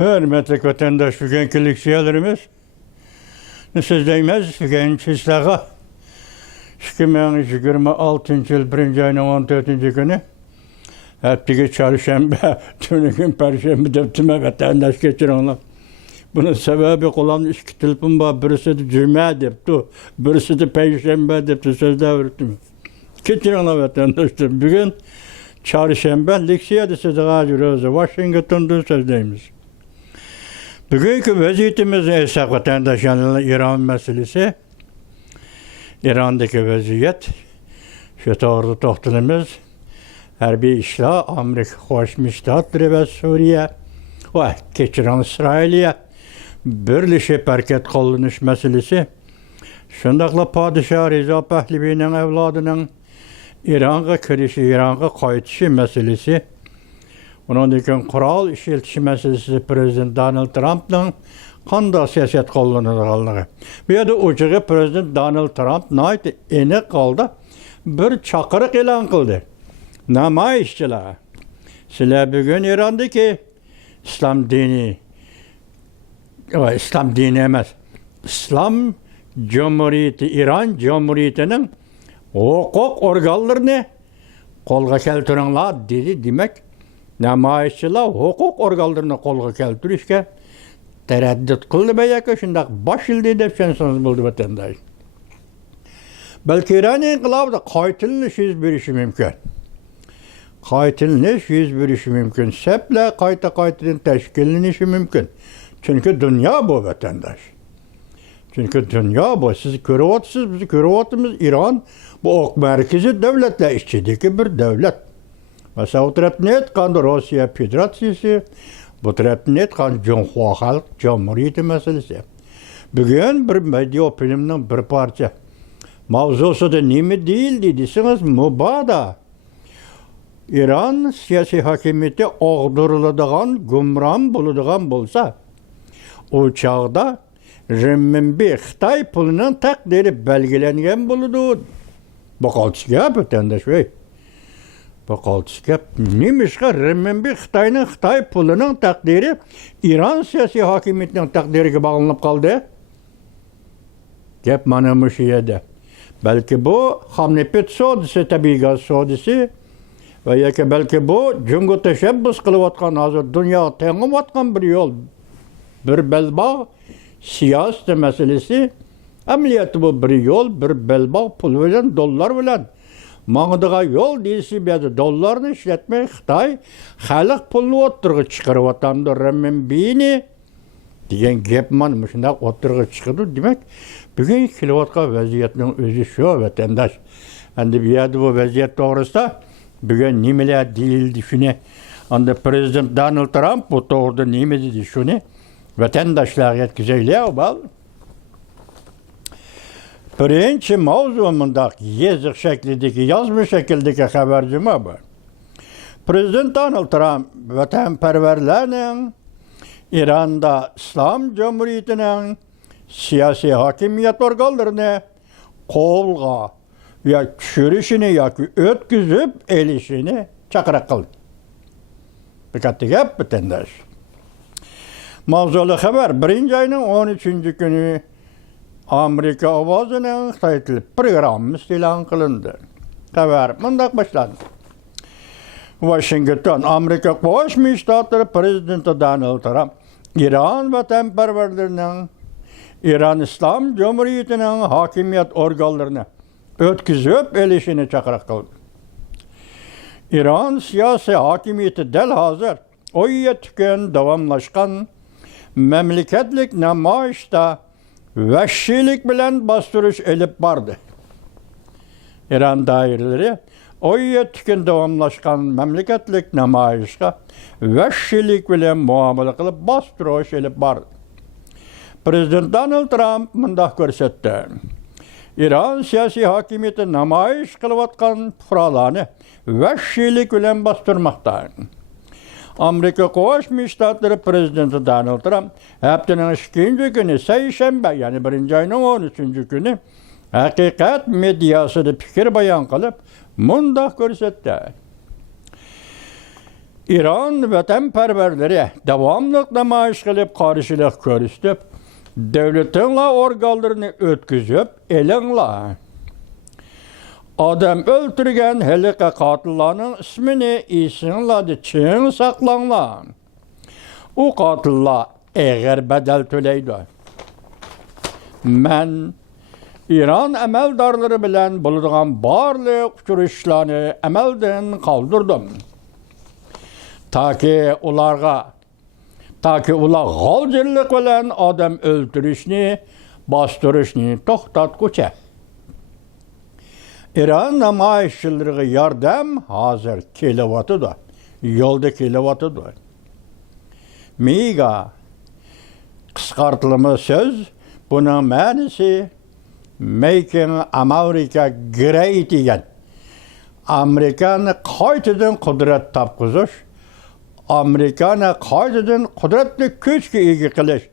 Hürmetli vatandaş, bugünkü şeylerimiz sizdeyiz. Bugün islaha 2026 yıl 1. ayının 14. günü hepteki çarşamba, tüm gün perşembe deptime vatandaş geçirenler. Bunun sebebi olan iki telefon var. Birisi de cuma depti, birisi de perşembe depti sözde öğretimi. Geçirenler vatandaşlar. Bugün çarşamba, Leksiya'da sizde giriyoruz. Washington'da sözdeyimiz. Bugünkü vaziyetimiz ise vatandaş yani İran meselesi. İran'daki vaziyet. Şu doğru tohtunumuz. Harbiy işler, Amerika Qo'shma ve Suriye ve keçiren İsrail'e birleşip hareket kılınış meselesi. Şundakla Padişah Reza Pahlavi'nin evladının İran'a kirişi, İran'a qaytışı meselesi. Onun için kural işletişi meselesi Prezident Donald Trump'ın qanday siyaset kılınırlığı. Bir de ucuğu Prezident Donald Trump nayt eni kaldı bir çakırık ilan kıldı. Namayişçiler. Sizler bugün İran'daki İslam dini emez. İslam Cumhuriyeti, İran Cumhuriyeti'nin hukuk organlarını kolga keltirenler dedi demek. Namayişçiler hukuk organlarını kolga keltirişke tereddüt kıldı belki şundak baş ildi dep şansınız buldu vatandaş. Belki İran inkılabı da qaytılış yüz verişi mümkün. Qaytılış yüz verişi mümkün. Seple qaytılın teşkillenişi mümkün. Çünkü dünya bu vatandaş. Çünkü dünya bu. Siz görüyorsunuz, bizi görüyorsunuz. İran bu ok merkezi devletle işçideki bir devlet. Mesela o taraf ne etkandı Rusya Federasyası, bu taraf ne etkandı Cumhuriyet Halk Cumhuriyeti meselesi. Bugün bir medya filminin bir parça mavzusu da nimi değil dediyseniz mübada. İran siyasi hakimiyeti oğdurulduğun, gümran bulunduğun bolsa, o çağda renminbi Xitay pulunun takdiri belgelengen bulunduğu. Bakaltısı yap vatandaş bey. Bakaltısı yap. Neymiş ki renminbi Xitay pulunun takdiri İran siyasi hakimiyetinin takdiri gibi bağlanıp kaldı. Gep manamı şeyde. Belki bu hamnepet sodisi, tabi gaz sodisi ve ki belki bu cungu teşebbüs kılıvatkan hazır dünya teğim bir yol. Bir belbağ siyaset meselesi ameliyatı bu bir yol, bir belbağ pul bilen, dolar bilen. Mağdığa yol değilse bir dolarını işletmek Xitay halk pulunu oturgu çıkarı vatandı renminbini diyen gep manmışında oturgu çıkardı demek. Bugün kilovatka vaziyetinin özü şu vatandaş. Şimdi bir yerde bu vaziyet doğrusu bugün nimeler değil düşüne. Anda Prezident Donald Trump bu doğruda nimedi düşüne. Vatandaşlar yetkizeyliğe o bal. Birinci mavzumunda yazık şeklindeki, yazmış şekildeki habercime bu. Prezident Donald Trump vatanperverlerinin İran'da İslam Cumhuriyeti'nin siyasi hakimiyet organlarını kolga ya çürüşünü ya ötküzüp elişini çakırak kıldı. Dikkatli yap vatandaş. Mavzulu haber 1. ayının 13. günü Amerika Ovazı'nın sayıtlı programı ilan kılındı. Haber bundan başlandı. Washington, Amerika Qo'shma Shtatları Prezidenti Donald Trump, İran vatanperverlerinin İran İslam Cumhuriyeti'nin hakimiyet organlarını ötküzüp elişini çakırak kıldı. İran siyasi hakimiyeti del hazır, o yetken davamlaşkan memleketlik namayişte vahşilik bilen bastırış elip vardı. İran daireleri o yetken davamlaşkan memleketlik namayişte vahşilik bilen muamele kılıp bastırış elip vardı. Prezident Donald Trump mındak görsetti. İran siyasi hakimiyeti namayiş kılıvatkan fıralarını vahşilik bilen bastırmakta. Amerika Qo'shma Shtatları Prezidenti Donald Trump haftanın 2. günü Seyşembe yani 1. ayının 13. günü hakikat medyasında fikir bayan kılıp mındak görsetti. İran vatanperverleri davamlıq namayış qilib qarşılıq görüstüb, devletinle organlarını ötküzüp elinle. Adam öldürgen helika katillarının ismini isimladı çiğin saklanlar. O katillar eğer bedel töleydi. Men İran əməldarları bilen bulduğum barlıq uçuruşlarını əməldən kaldırdım. Ta ki ular galcılık bilen adam öldürüşünü, bastırışını toxtatqıça. İran namayişçileri yardım hazır kilovatıdır. Yolda kilovatıdır. Miga kıskartılımı söz, bunun mənisi Making America Great degan. Amerikani qaytadan qudrat topqizish, Amerikani qaytadan qudratli kuchga ega qilish.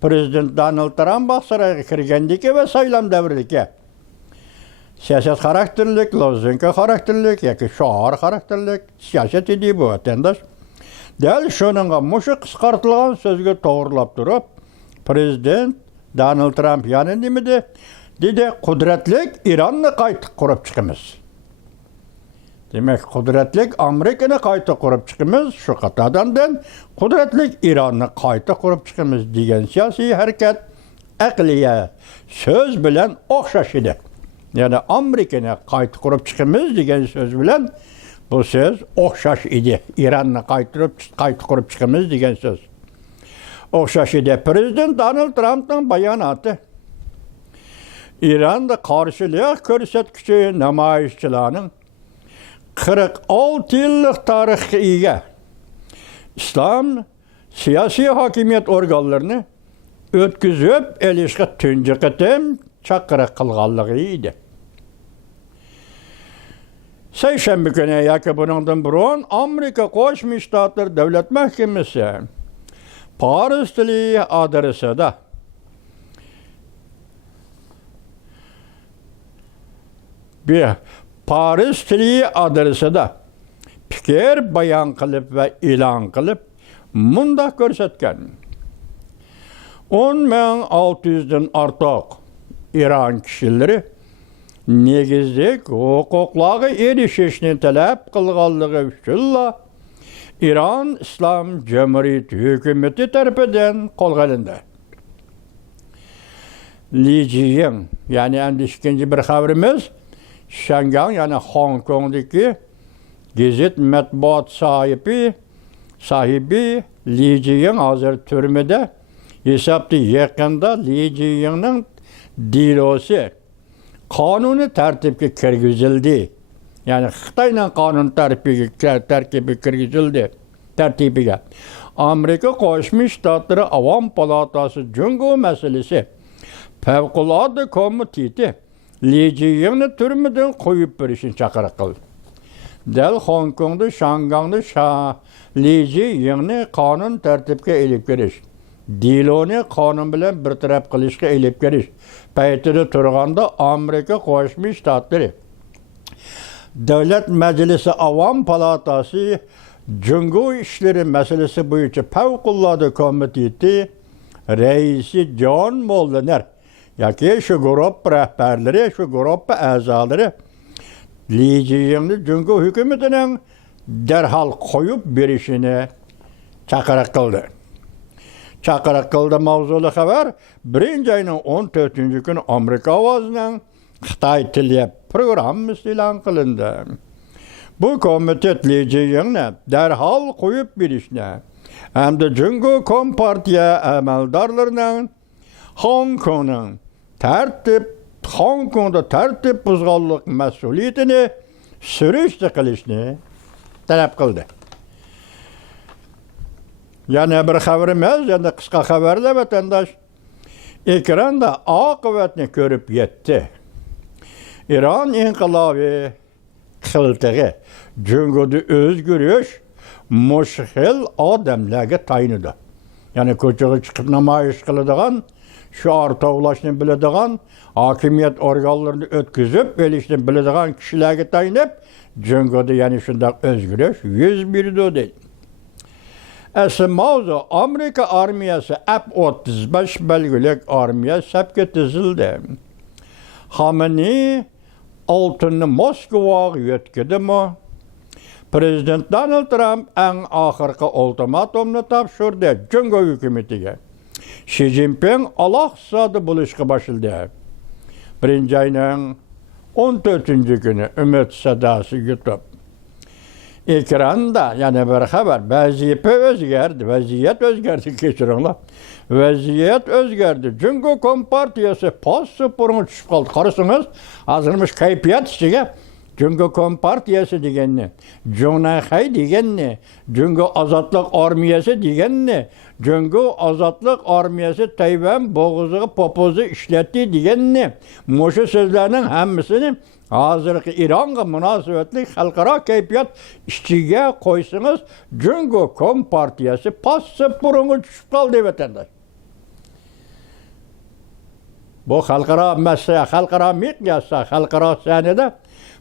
Prezident Donald Trump Sarayga kirgandiki va saylam davridagi siyosat xarakterlik, lozunka xarakterlik yoki shoir xarakterlik siyosat edi bu vatandosh. Dal shuningga mushu qisqartirilgan so'zga to'g'rilab turib, Prezident Donald Trump yana nima dedi, qudratlik İranni qayta qurib chiqamiz. Demek qudratlik Amerikani qayta qurib chiqamiz, shu qatadandan qudratlik İranni qayta qurib chiqamiz degan siyosiy harakat aqliya so'z bilan o'xshash edi. Yani Amerikani qayta qurib chiqamiz degan so'z bilan bu so'z o'xshash edi. İranni qayta qurib chiqamiz degan so'z o'xshash edi. Prezident Donald Trumpning bayonoti İran'da qarşılıq ko'rsatuvchi namoyishchilarning 46 yillik tarixga ega islom siyosiy hokimiyat organlarini o'tkazib elishga tunji qatim chaqiriq qilganligi edi. Seshanba kuni yoki buningdan burun Amerika Qo'shma Shtatlar Davlat Mahkamasi Fors tili adresida bir Paris tili adresida fikir bayon qilib va e'lon qilib munda ko'rsatgan. 10.600 dan ortiq İran kişileri negizlik huquqlarga erishishni talab qilganligi uchun İran İslam Cumhuriyeti hukumati tarafidan qo'lga olindi. Li Jiying, yani endi ikinci bir xabarimiz Shangang, yani Hong Kong'daki gazet matbuot sahibi Li Jiying hozir turmada. Hesapta yaqinda Li Jiyingning dilosi qonuniy tartibga kirgizildi. Yani Xitoyning qonun tarkibi kirgizildi. Tartibiga. Amerika Qo'shma Shtatlari Avom palatasi Jungo masalasi favqulodda komiteti Li Jiyingni turmadan qo'yib berishni chaqiriq qildi. Dal Hong Kongda, Shangangda Li Jiyingni qonun tartibga elib kirish, diloni qonun bilan bir taraf qilishga elib kirish paytida turganda Amerika Qo'shma Shtatlari Davlat Majlisi Avom palatasi Jungo ishlari masalasi bo'yicha favqulodda komiteti raisi John Molner yoki shu guruh rahbarlari, shu guruh a'zolari Li Jiyingni Jungo hukumatining darhol qo'yib berishini chaqiriq qildi. Chaqiriq qildi mavzuli xabar 1-oyning 14-kuni Amerika ovozining Xitoy tili programmasi e'lon qilindi. Bu komitet Li Jiyingni darhol qo'yib berishni hamda Jungo Kompartiya amaldorlarining Hong Kongda tartib buzganlik mas'uliyatini surishti qilishni talab qildi. Yana bir xabarimiz, yana qisqa xabarlar vatandosh ekranda oqibatni ko'rib yetdi. İran inqilobi qiltig'i Jungoda o'zgarish mushkil odamlarga tayinadi. Yani ko'chaga chiqib namoyish qiladigan, shior tovlashni biladigan, hokimiyat organlarini o'tkazib belishni biladigan kishilarga tayinib, Jungoda yani shunday o'zgarish yuz berdi deydi. Mavzu Amerika armiyası F-35 belgülük armiya sepke tizildi. Xamenei altını Moskvaga yetkidi mi? Prezident Donald Trump en ahırkı ultimatumni topshirdi Jungo hukumatiga. Xi Jinping alohsada bulishga boshildi. Birinchi ayning 14-kuni Umid sadasi yutib. Ekranda yana bir xabar, vaziyat o'zgardi, kechiringlar. Vaziyat o'zgardi. Jungo Kompartiyasi pasportini tushib qoldi. Qarasangiz, hozirmish kayfiyat ichiga Jungo Kompartiyasi deganni, Jonaxay deganni, Jungo Ozodlik armiyasi deganni, Jungo Ozodlik armiyasi Tayvan bo'g'izig'i popozi ishlatdi deganni, mushu so'zlarning hammasini hozirgi Ironga munosabatli xalqaro kayfiyat ichiga qo'ysangiz, Jungo Kompartiyasi pasportini tushib qoldi vatandosh. Bu xalqaro masala, xalqaro miqyosda, xalqaro sanada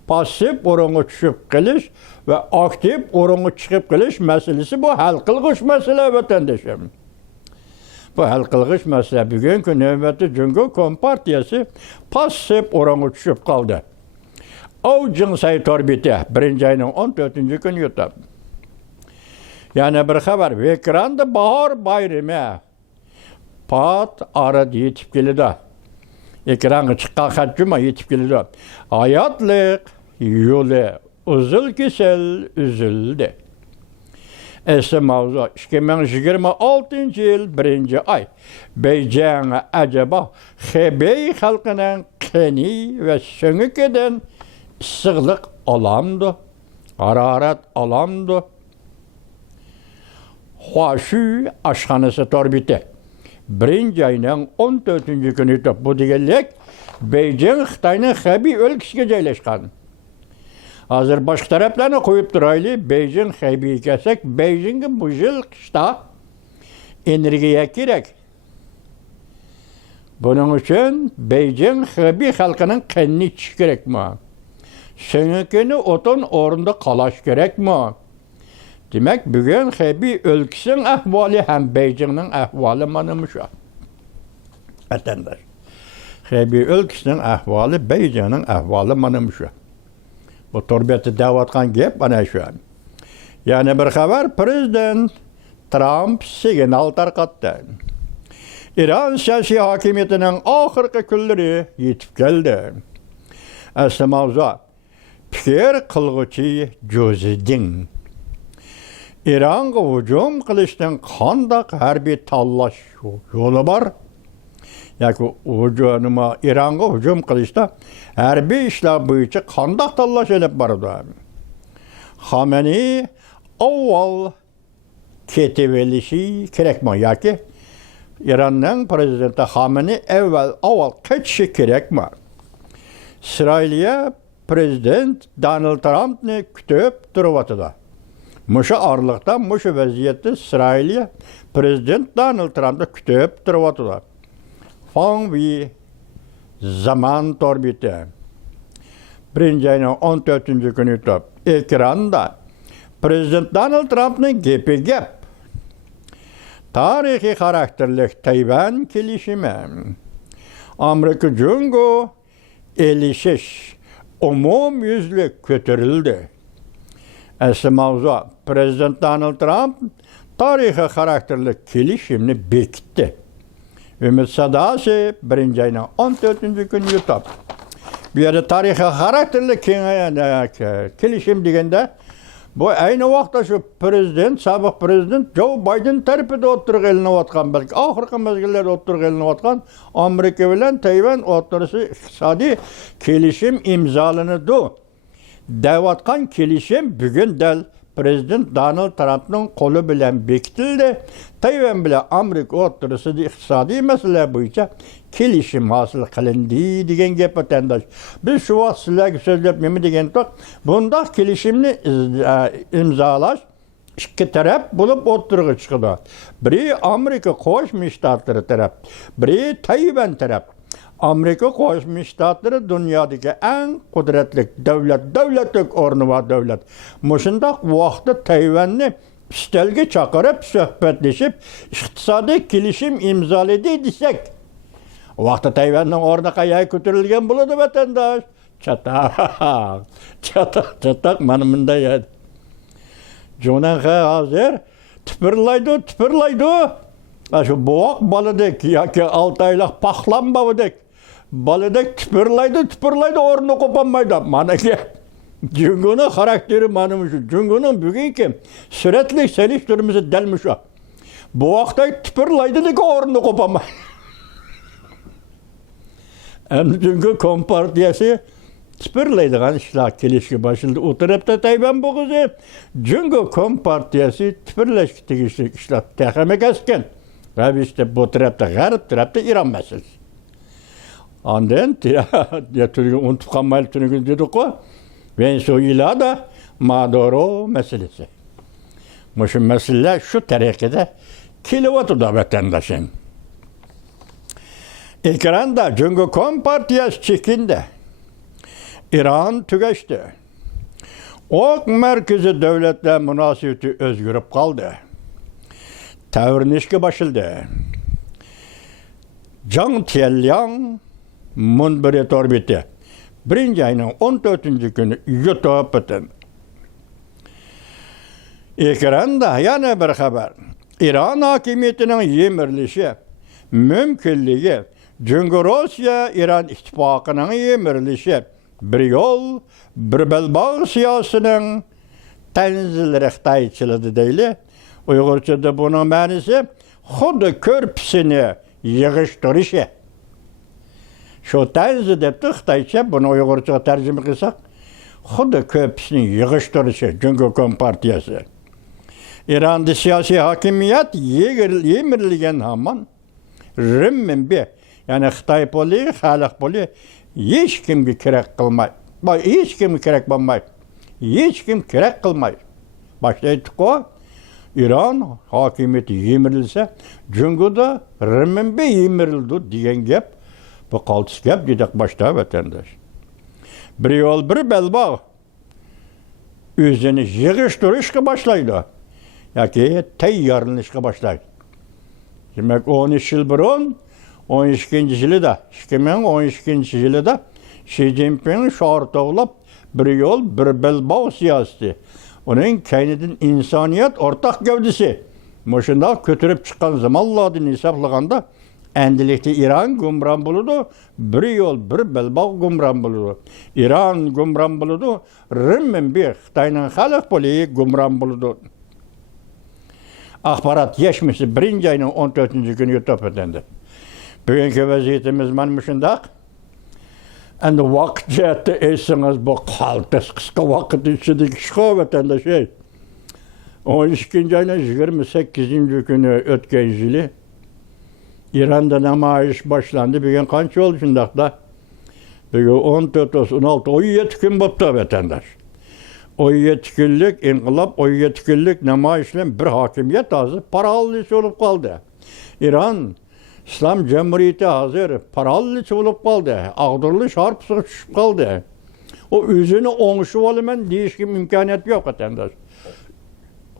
passiv o'ringa tushib qilish va aktiv o'ringa chiqib qilish masalasi bu hal qilg'ich masala vatandoshim. Bu hal qilg'ich masala bugungi navbatda Jungo Kompartiyasi passiv o'ringa tushib qoldi. Ovjin saytorbiti 1-ayning 14-kuni yutib. Yana bir xabar, ekranda bahor bayrami pat arada yetib keldi. Ekranga chiqqan xatjuma yetib keldi. Hayotlik yo'li uzil-kesel uzildi. Mavzu 2026-yil 1-ay. Beijing acaba Xebey xalqining qani va so'ngikidan issiqlik olamdi, harorat olamdi. Huashu oshxonasi torbiti 1-ayning 14-kuni yutib. Bu deganlik Beijing Xitoyning Xebey o'lkasiga joylashgan. Hozir boshqa taraflarni qo'yib turaylik. Beijing Xebeyga kelsak, Beijingga bu yil qishda energiya kerak. Buning uchun Beijing Xebey xalqining qanini ichish kerakmi? So'ngikini o'tin o'rinda qolash kerakmi? Demak, bugun Xebey o'lkasining ahvoli ham Beijingning ahvoli mana shu. Vatandosh. Xebey o'lkasining ahvoli Beijingning ahvoli mana shu. Bu torbiyatda davatgan gap mana shu. Yana bir xabar, Prezident Trump signal tarqatdi. Iron siyosiy hokimiyatining oxirgi kunlari yetib keldi. Mavzu fikr qilg'uchi Jo'zidin. Ironga hujum qilishdan qanday harbiy tanlash yo'li bor? Yoki Ironga hujum qilishda harbiy ishlar bo'yicha qanday tanlash olib boradi? Xamenei avval ketib olishi kerakmi yoki Iranning prezidenti Xamenei avval ketishi kerakmi? İsrailya prezident Donald Trumpni kutib turibdi. Mushu orliqda, mushu vaziyatda İsrailya prezident Donald Trumpni kutib turibdi. Fanvi zaman torbiti 1-ayning 14-kuni yutib. Ekranda prezident Donald Trumpning gap tarixiy xarakterli Tayvan kelishimi, Amerika Jungo elishish umumyuzlik ko'tarildi. Mavzu prezident Donald Trump tarixiy xarakterli kelishimni bekitdi. Umid sadasi 1-ayning 14-kuni yutib. Bu yerda tarixiy xarakterli kelishim deganda bu ayni vaqtda shu sobiq prezident Joe Biden tarafida o'tirib elinayotgan, balki oxirgi mezgillarda o'tirib elinayotgan Amerika bilan Tayvan o'rtasida iqtisodiy kelishim imzolanadi. Davatgan kelishim bugun dal Prezident Donald Trumpning qo'li bilan bekitildi. Tayvan bilan Amerika o'rtasida iqtisodiy masalalar bo'yicha kelishim hosil qilindi degan gap vatandosh. Biz shu vaqt sizlarga so'zlab nima degandik? Bunday kelishimni imzolash ikki taraf bo'lib o'tirg'i chiqdi. Biri Amerika Qo'shma Shtatlari taraf, biri Tayvan taraf. Amerika Qo'shma Shtatlari dunyodagi eng qudratli davlatlik o'rni va davlat. Mushundaq vaqtda Tayvanni istelge çakırıp, söhbetleşip, iktisadi kelişim imzaladı desek, o vakti Tayvan'ın orada ayağı götürülgen buladı vatandaş. Çatak manımında yedi. Jonanğa hazır, tıpırlaydı. Şu boğak balıdık, ya ki 6 aylık paxlamba balıdık. Balıdık tıpırlaydı, ornu kopanmaydı. Mana ki, Cungunun karakteri manımış. Cungunun bugünkü sürekli seliştirimizi delmiş o. Boğakta tıpırlaydı ki ornu kopanmaydı. Hem Cungun Kompartiyası tıpırlaydıgan işler kelişki başıldı. O tarafta Tayvan bu kızı. Cungun Kompartiyası tıpırlaştı işler tekemek esken. Ve işte bu tarafta garip tarafta İran meselesi. Ondan ya türlü unutup kalmayı türlü dedik o. Venezuela da Maduro meselesi. Bu meseleler şu terekede kilovatı da vatandaşın. Ekranda Cungun Kompartiyası çekindi. İran tügeçti. O merkezi devletle münasebeti özgürüp kaldı. Tavırnişki başıldı. Can Tielyan munbiri torbiti. 1. ayının 14. günü YouTube bütün. Ekranda yana bir haber. İran hakimiyetinin yemirlişi, mümkünlüğü, Cungur Rusya-İran ittifakının yemirlişi, bir yol, bir belbağ siyasının tenzil rehtayçılığı değil. Uygurca'da bunun manisi, xudu körpsini yığıştırışı. Şu tenzil depti Xitayça, bunu Uygurca'ya tercüme kılsak, xudu körpsini yığıştırışı, Cungur Kompartiyası. İran'da siyasi hakimiyet yemirligen haman, rimmin yani Xitay poli, xalq poli, hiç kimge kerek kılmay. Hiç kim kerek bulmay. Hiç kim kerek kılmay. Başlaydık o, İran hakimiyeti yemirilse, Cungu'da rimminbe yemirildi diyen gep, bu kaltıs gep dedik başta vatandaş. Bir yol bir belbağ, özünü yığıştırışka başlaydı. Ya ki teyyarlanışka başlaydı. Demek 13 yıl burun, 12. yılı 2012 yılı da Xi Jinping şartolap bir yol bir belbağ siyaseti. Onun kendinin insaniyet ortak gövdesi. Moşunda kötürüp çıkan zamanlardan hesaplaganda endilikte İran gumran buludu, bir yol bir belbağ gumran buludu. İran gumran buludu, rimmin bir Xitay'nın xalq poliyi gumran buludu. Akbarat geçmişi 1. ayının 14. günü YouTube edendi. Bugünkü vaziyetimiz manmışındak. Endi vakit cihette eysiniz bu kaltes kıska vakit içindeki şikoveten de 12. ayının 28. günü ötken yılı İran'da namayiş başlandı. Bugün kaç oldu şundakta? Bugün 14, 16, 17 gün boptu vatandaş. 17 günlük inkılap, 17 günlük namayişle bir hakimiyet hazır paralısı olup kaldı. İran İslam Cumhuriyeti hazır paralısı olup kaldı. Ağdırlı şarp sıkışıp kaldı. O üzünü oңuşu olmen değişkim imkaniyet yok vatandaş.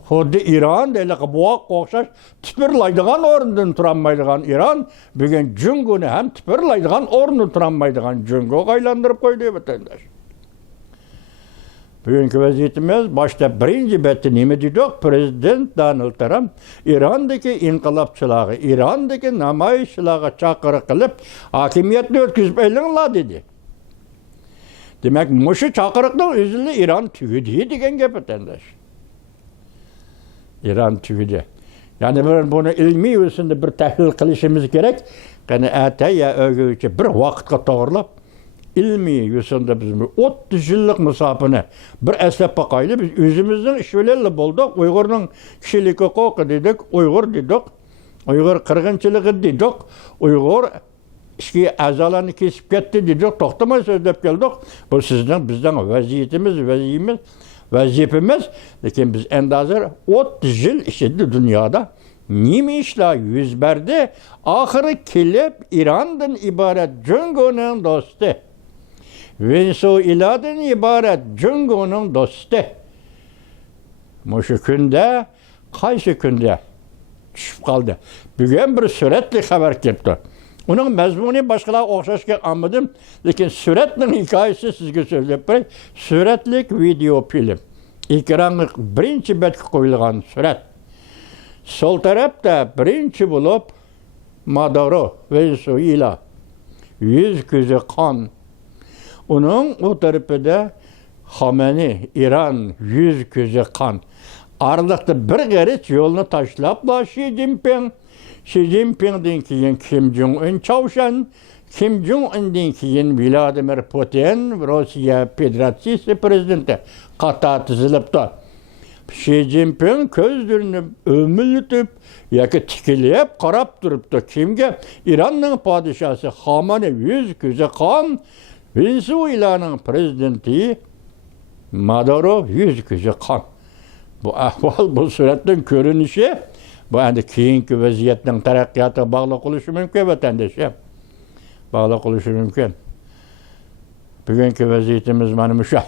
Xuddi İran deyli boğak oxşaş tüpürlaydıgan orundan turanmaydıgan İran bugün Cungunu hem tüpürlaydıgan orundan turanmaydıgan Cungu qaylandırıp koydu vatandaş. Bugünkü vaziyetimiz başta birinci beti nime dedik? Prezident Donald Trump İran'daki inkılapçılığı, İran'daki namayişçılığı çakırı kılıp hakimiyetini ötküzüp elinla dedi. Demek muşu çakırıklı üzüldü İran tügüdü degen gep vatandaş. İran tügüdü. Yani bunu ilmi yüzünde bir tahlil kılışımız gerek. Yani ya ögücü bir vakitka doğrulap ilmi yüzünde bizim 30 yıllık musafını bir eslep bakaylı biz özümüzden işvelerle bulduk. Uygur'un kişilik hukuku dedik, Uygur dedik, Uygur kırgınçılığı dedik, Uygur işki azalarını kesip gitti dedik, toxtamay sözlep geldik. Bu sizden bizden vazifemiz. Lakin biz endazır 30 yıl işledi dünyada. Nime işler yüz verdi? Ahırı kelip İran'dan ibaret Cungu'nun dostu. Venezuela'dan ibaret Cungu'nun dostu. Muşu günde qaysi kunda tushib qoldi. Bugun bir suratli xabar kelibdi. Uning mazmuni boshqalar o'xshashga olmadim, lekin suratning hikoyasi sizga so'zlab beray. Suratlik video film. Ekranga birinchi betga qo'yilgan surat. Sol tarafda birinchi bo'lib Maduro, Venezuela. Yüz ko'zi qon. Uning o tarafida Xomeni, İran, yüz ko'zi qon. Aralıqda bir g'arit yo'lni tashlabla Xi Jinping. Xi Jinping'dan keyin Kim Jong-un Çavuşan, Kim Jong-un'dan keyin Vladimir Putin, Rossiya Federatsiyasi prezidenti qator tizilibdi. Xi Jinping ko'zlarini o'militib yoki tikilib qarab turibdi. Kimga? Iranning podshosi Xomeni, yüz ko'zi qon, Venezuela'ning prezidenti Maduro, yüz ko'zi qon. Bu ahvol, bu suratning ko'rinishi, bu endi keyingi vaziyatning taraqqiyotiga bog'liq bo'lishi mumkin, vatandoshlar. Bog'liq bo'lishi mumkin. Bugungi vaziyatimiz mana shu.